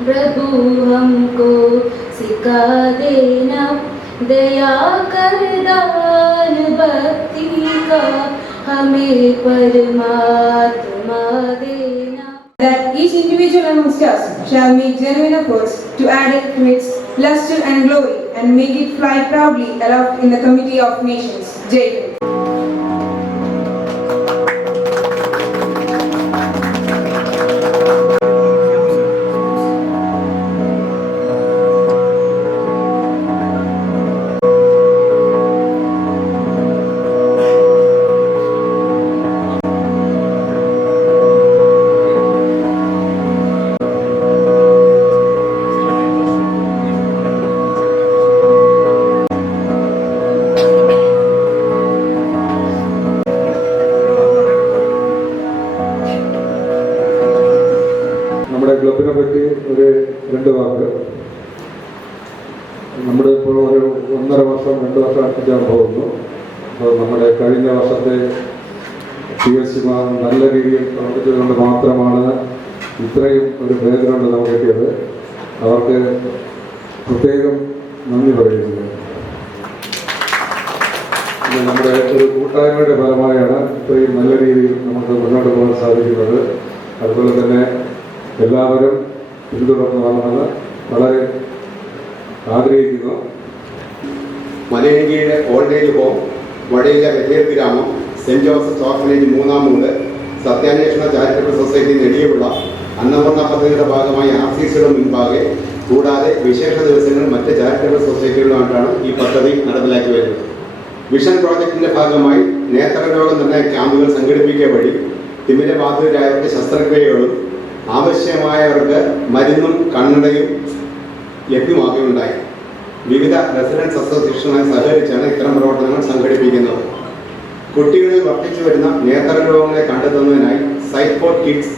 प्रभु हमको सिखा देना, दया कर दान भक्ति का हमें परमात्मा देना. That each individual amongst us shall make genuine efforts to add it to its luster and glory and make it fly proudly aloft in the committee of nations. Jai Hind. ക്ലബിനെ പറ്റി ഒരു 2 വാക്ക്. നമ്മുടെ ഇപ്പോൾ ഒരു 1.5 വർഷം 2 വർഷം അടുപ്പിക്കാൻ പോകുന്നു. അപ്പോൾ നമ്മുടെ കഴിഞ്ഞ വർഷത്തെ PSC നല്ല രീതിയിൽ പ്രവർത്തിച്ചതുകൊണ്ട് മാത്രമാണ് ഇത്രയും ഒരു ബാക്ക്ഗ്രൗണ്ട് നമുക്ക് കിട്ടിയത്. അവർക്ക് പ്രത്യേകം നന്ദി പറയുന്നത്. നമ്മുടെ ഒരു കൂട്ടായ്മയുടെ ഫലമായാണ് ഇത്രയും നല്ല രീതിയിൽ നമുക്ക് മുന്നോട്ട് പോകാൻ സാധിക്കുന്നത്. അതുപോലെ തന്നെ എല്ലാവരും പിന്തുടർന്ന് വരണമെന്ന് വളരെ ആഗ്രഹിക്കുന്നു. മലയങ്കിയുടെ ഓൾഡ് ഏജ് ഹോം, വടയില വെല്ലേർ ഗ്രാമം, സെന്റ് ജോസഫ്സ് ഓർഫനേജ് 3-ാം മൂട്, സത്യാന്വേഷണ ചാരിറ്റബിൾ സൊസൈറ്റി നെടിയവിള അന്നപൂർണ്ണ പദ്ധതിയുടെ ഭാഗമായി RCCയുടെ മുൻപാകെ കൂടാതെ വിശേഷ ദിവസങ്ങൾ മറ്റ് ചാരിറ്റബിൾ സൊസൈറ്റികളുമായിട്ടാണ് ഈ പദ്ധതി നടപ്പിലാക്കി വരുന്നത്. വിഷൻ പ്രോജക്റ്റിന്റെ ഭാഗമായി നേത്രരോഗ നിർണയ ക്യാമ്പുകൾ സംഘടിപ്പിക്കുക വഴി തിമിരബാധിതരായവർക്ക് ശസ്ത്രക്രിയകളും ആവശ്യമായവർക്ക് മരുന്നും കണ്ണടയും ലഭ്യമാകുകയുണ്ടായി. വിവിധ റെസിഡൻസ് അസോസിയേഷനുമായി സഹകരിച്ചാണ് ഇത്തരം പ്രവർത്തനങ്ങൾ സംഘടിപ്പിക്കുന്നത്. കുട്ടികളിൽ വർദ്ധിച്ചു വരുന്ന നേത്രരോഗങ്ങളെ കണ്ടെത്തുന്നതിനായി സൈറ്റ് ഫോർ കിഡ്സ്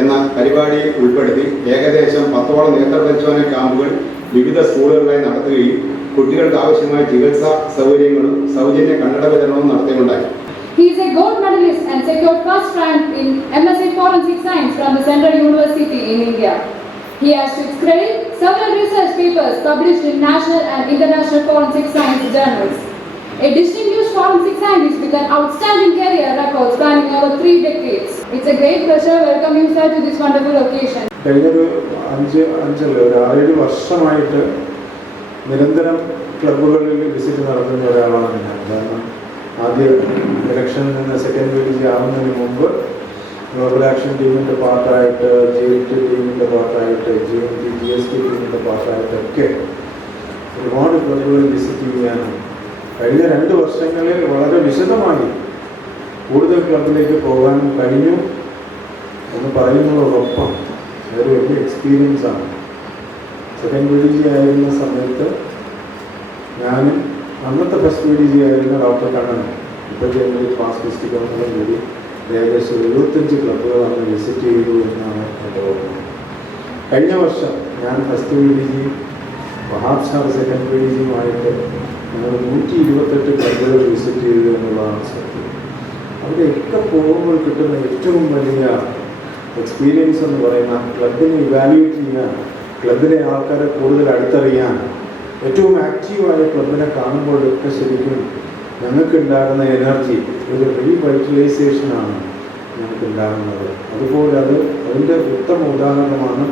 എന്ന പരിപാടിയിൽ ഉൾപ്പെടുത്തി ഏകദേശം 10ഓളം നേത്രപരിശോധന ക്യാമ്പുകൾ വിവിധ സ്കൂളുകളിലായി നടത്തുകയും കുട്ടികൾക്ക് ആവശ്യമായ ചികിത്സാ സൗകര്യങ്ങളും സൗജന്യ കണ്ണട വിതരണവും നടത്തുകയുണ്ടായി. He is a gold medalist and secured first rank in MSc Forensic Science from the Central University in India. He has to its credit several research papers published in national and international forensic science journals. A distinguished forensic scientist with an outstanding career record spanning over 3 decades. It's a great pleasure welcoming you sir to this wonderful occasion. കഴിഞ്ഞൊരു 6-7 വർഷമായിട്ട് നിരന്തരം ക്ലബ്ബുകളിൽ visit നടത്തുന്ന ഒരാളാണ് ഞാൻ. കാരണം ആദ്യ ഇലക്ഷനിൽ നിന്ന് സെക്കൻഡ് PhD ആവുന്നതിന് മുമ്പ് ഗ്ലോബൽ ആക്ഷൻ ടീമിൻ്റെ പാർട്ടായിട്ട്, GLT ടീമിൻ്റെ പാർട്ടായിട്ട്, GST ടീമിൻ്റെ പാർട്ടായിട്ടൊക്കെ ഒരുപാട് ക്ലബ്ബുകൾ വിസിറ്റ് ചെയ്യാനും കഴിഞ്ഞ 2 വർഷങ്ങളിൽ വളരെ വിശദമായി കൂടുതൽ ക്ലബിലേക്ക് പോകാനും കഴിഞ്ഞു എന്ന് പറയുന്നതോടൊപ്പം ഒരു വലിയ എക്സ്പീരിയൻസാണ്. സെക്കൻഡ് PhD ആയിരുന്ന സമയത്ത് ഞാനും അന്നത്തെ ഫസ്റ്റ് PhD ആയിരുന്ന ഡോക്ടർ കണ്ണൻ, ഇപ്പോൾ ജനുവരി പാസ് ഡിസ്ട്രിക്റ്റുകളും കൂടി ഏകദേശം 75 ക്ലബ്ബുകളാണ് വിസിറ്റ് ചെയ്തു എന്നാണ് എൻ്റെ ഓർമ്മ. കഴിഞ്ഞ വർഷം ഞാൻ first PhD Wahab sir second PhDയുമായിട്ട് ഞങ്ങൾ 128 ക്ലബ്ബുകൾ വിസിറ്റ് ചെയ്തു എന്നുള്ളതാണ് സത്യം. അവിടെയൊക്കെ പോകുമ്പോൾ കിട്ടുന്ന ഏറ്റവും വലിയ എക്സ്പീരിയൻസ് എന്ന് പറയുന്ന ക്ലബിനെ ഇവാലുവേറ്റ് ചെയ്യാൻ, ക്ലബിലെ ആൾക്കാരെ കൂടുതൽ അടുത്തറിയാൻ, ഏറ്റവും ആക്റ്റീവായ ക്ലബിനെ കാണുമ്പോഴൊക്കെ ശരിക്കും ഞങ്ങൾക്കുണ്ടാകുന്ന എനർജി ഒരു റീവൈറ്റലൈസേഷനാണ് ഞങ്ങൾക്കുണ്ടാകുന്നത്. അതുപോലെ അതിൻ്റെ ഉത്തമ ഉദാഹരണമാണ്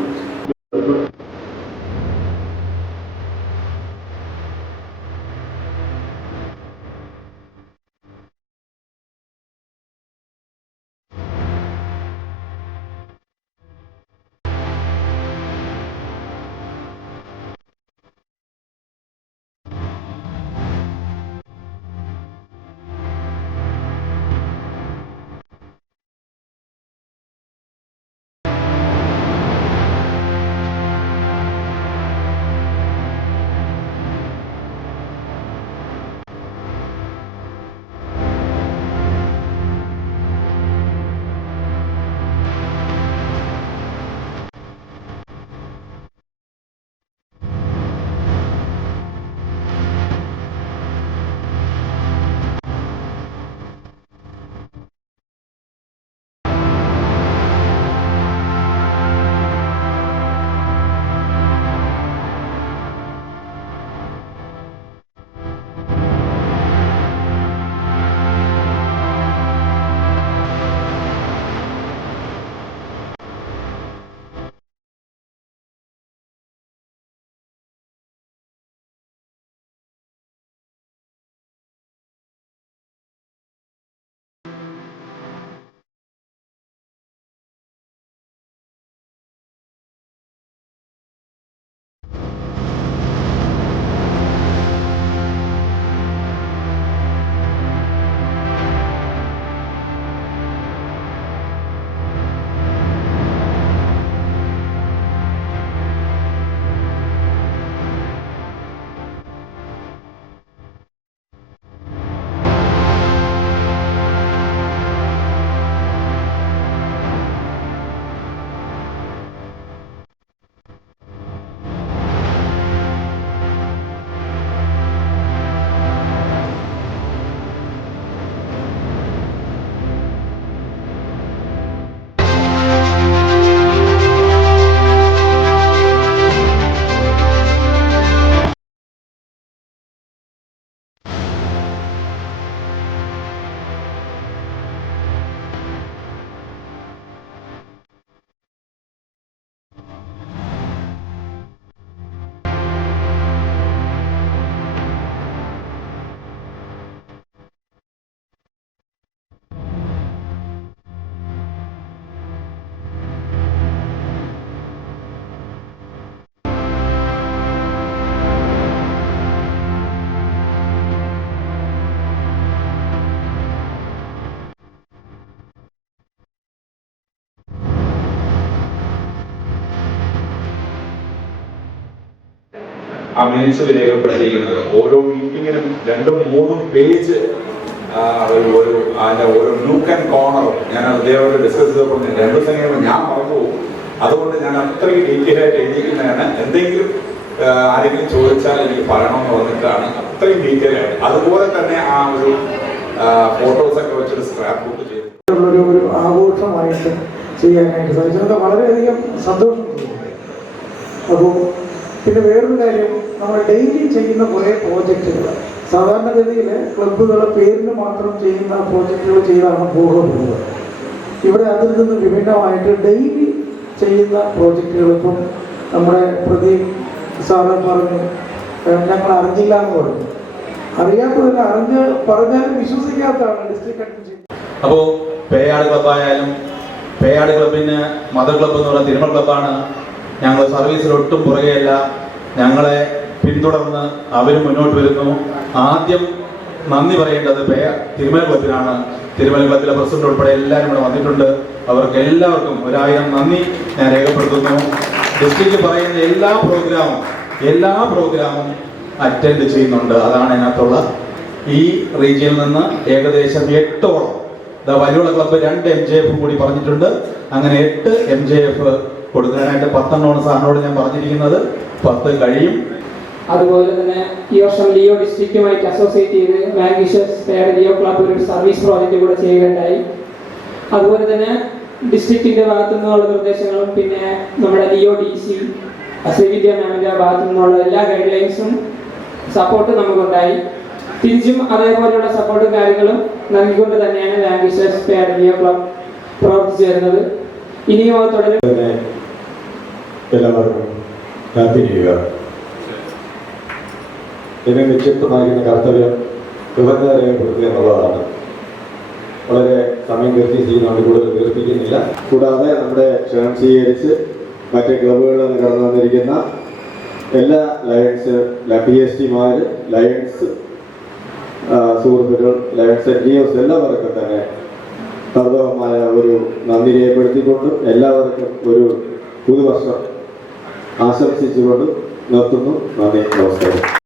ആ മിനിറ്റ്സ് രേഖപ്പെടുത്തിയിരിക്കുന്നത്. ഓരോ മീറ്റിങ്ങിനും 2-3 പേജ് അതിന്റെ ഓരോ ലൂക്ക് ആൻഡ് കോർണർ ഞാൻ അദ്ദേഹത്തോട് ഡിസ്കസ് ചെയ്തപ്പോൾ 2 ദിവസം കഴിയുമ്പോൾ ഞാൻ മറന്നു പോകും. അതുകൊണ്ട് ഞാൻ അത്രയും ഡീറ്റെയിൽ ആയിട്ട് എഴുതിയിരിക്കുന്നതാണ്. എന്തെങ്കിലും ആരെങ്കിലും ചോദിച്ചാൽ എനിക്ക് പറയണമെന്ന് പറഞ്ഞിട്ടാണ് അത്രയും ഡീറ്റെയിൽ ആയിട്ട്. അതുപോലെ തന്നെ ആ ഒരു ഫോട്ടോസൊക്കെ വെച്ചൊരു സ്ക്രാപ്പ് ബുക്ക് ചെയ്തു. ഒരു ആഘോഷമായിട്ട് ചെയ്യാനായിട്ട് സാധിച്ചത് വളരെയധികം സന്തോഷം തോന്നുന്നു. അപ്പോൾ പിന്നെ വേറൊരു കാര്യം, നമ്മൾ ഡെയിലി ചെയ്യുന്ന കുറേ പ്രോജക്റ്റുകൾ സാധാരണഗതിയിൽ ക്ലബ്ബുകളെ പേരിന് മാത്രം ചെയ്യുന്ന പ്രോജക്റ്റുകൾ ചെയ്താണ് പോകുന്നത്. ഇവിടെ അതിൽ നിന്ന് വിഭിന്നമായിട്ട് ഡെയിലി ചെയ്യുന്ന പ്രോജക്റ്റുകൾ ഇപ്പം നമ്മുടെ പ്രദീപ് സാറ് പറഞ്ഞു, ഞങ്ങൾ അറിഞ്ഞില്ല എന്ന് പറഞ്ഞു. അറിയാത്തതിന് അറിഞ്ഞ് പറഞ്ഞാലും വിശ്വസിക്കാത്തതാണ് ഡിസ്ട്രിക്ട് അഡ്മിനിസ്ട്രേഷൻ. അപ്പോൾ പേയാട് ക്ലബ്ബായാലും പേയാട് ക്ലബിന് മദർ ക്ലബ്ബ് എന്ന് പറഞ്ഞ തിരുമൽ ക്ലബ്ബാണ്. ഞങ്ങൾ സർവീസിൽ ഒട്ടും പുറകെയല്ല, ഞങ്ങളെ പിന്തുടർന്ന് അവർ മുന്നോട്ട് വരുന്നു. ആദ്യം നന്ദി പറയേണ്ടത് തിരുമല ക്ലബിനാണ്. തിരുമല ക്ലബിലെ പ്രസിഡന്റ് ഉൾപ്പെടെ എല്ലാവരും ഇവിടെ വന്നിട്ടുണ്ട്. അവർക്ക് എല്ലാവർക്കും 1000 നന്ദി ഞാൻ രേഖപ്പെടുത്തുന്നു. ഡിസ്ട്രിക്റ്റിൽ പറയുന്ന എല്ലാ പ്രോഗ്രാമും അറ്റൻഡ് ചെയ്യുന്നുണ്ട്. അതാണ് അതിനകത്തുള്ള. ഈ റീജിയനിൽ നിന്ന് ഏകദേശം 8ഓളം വരിയുള്ള ക്ലബ്ബ് 2 MJF കൂടി പറഞ്ഞിട്ടുണ്ട്. അങ്ങനെ 8 MJF കൊടുക്കാനായിട്ട് 10 സാറിനോട് ഞാൻ പറഞ്ഞിരിക്കുന്നത്. 10 കഴിയും. അതുപോലെ തന്നെ ഈ വർഷം ലിയോ ഡിസ്ട്രിക്റ്റുമായിട്ട് അസോസിയേറ്റ് ചെയ്ത് വാങ്കീഷേഴ്സ് പേയാട് ലിയോ ക്ലബ്ബ് ഒരു സർവീസ് പ്രോജക്റ്റ് കൂടെ ചെയ്യുകയുണ്ടായി. അതുപോലെ തന്നെ ഡിസ്ട്രിക്റ്റിന്റെ ഭാഗത്തു നിന്നുള്ള നിർദ്ദേശങ്ങളും പിന്നെ നമ്മുടെ ലിയോ DC ശ്രീവിദ്യ മാമിന്റെ ഭാഗത്തു നിന്നുള്ള എല്ലാ ഗൈഡ് ലൈൻസും സപ്പോർട്ടും നമുക്കുണ്ടായി. തിരിച്ചും അതേപോലെയുള്ള സപ്പോർട്ടും കാര്യങ്ങളും നൽകിക്കൊണ്ട് തന്നെയാണ് വാങ്കീഷേഴ്സ് പേയാട് ലിയോ ക്ലബ്ബ് പ്രവർത്തിച്ചു വരുന്നത്. ഇനിയും അത് തുടരും. എല്ലാവർക്കും ഹാപ്പി ന്യൂ ഇയർ. ഇതിനെ നിക്ഷിപ്തമായിരിക്കുന്ന കർത്തവ്യം കൃതജ്ഞത രേഖപ്പെടുത്തുക എന്നുള്ളതാണ്. വളരെ സമയം ചെയ്യുന്നതുകൊണ്ട് കൂടുതൽ ദീർഘിപ്പിക്കുന്നില്ല. കൂടാതെ നമ്മുടെ ക്ഷണം സ്വീകരിച്ച് മറ്റ് ക്ലബ്ബുകളിൽ നിന്ന് കടന്നു വന്നിരിക്കുന്ന എല്ലാ ലയൺസ് PSTമാർ, ലയൺസ് സുഹൃത്തുക്കൾ, ലയൺസ് NGOs എല്ലാവർക്കും തന്നെ സർവമായ ഒരു നന്ദി രേഖപ്പെടുത്തിക്കൊണ്ടും എല്ലാവർക്കും ഒരു പുതുവർഷം ആശംസിച്ചുകൊണ്ടും നിർത്തുന്നു. നന്ദി, നമസ്കാരം.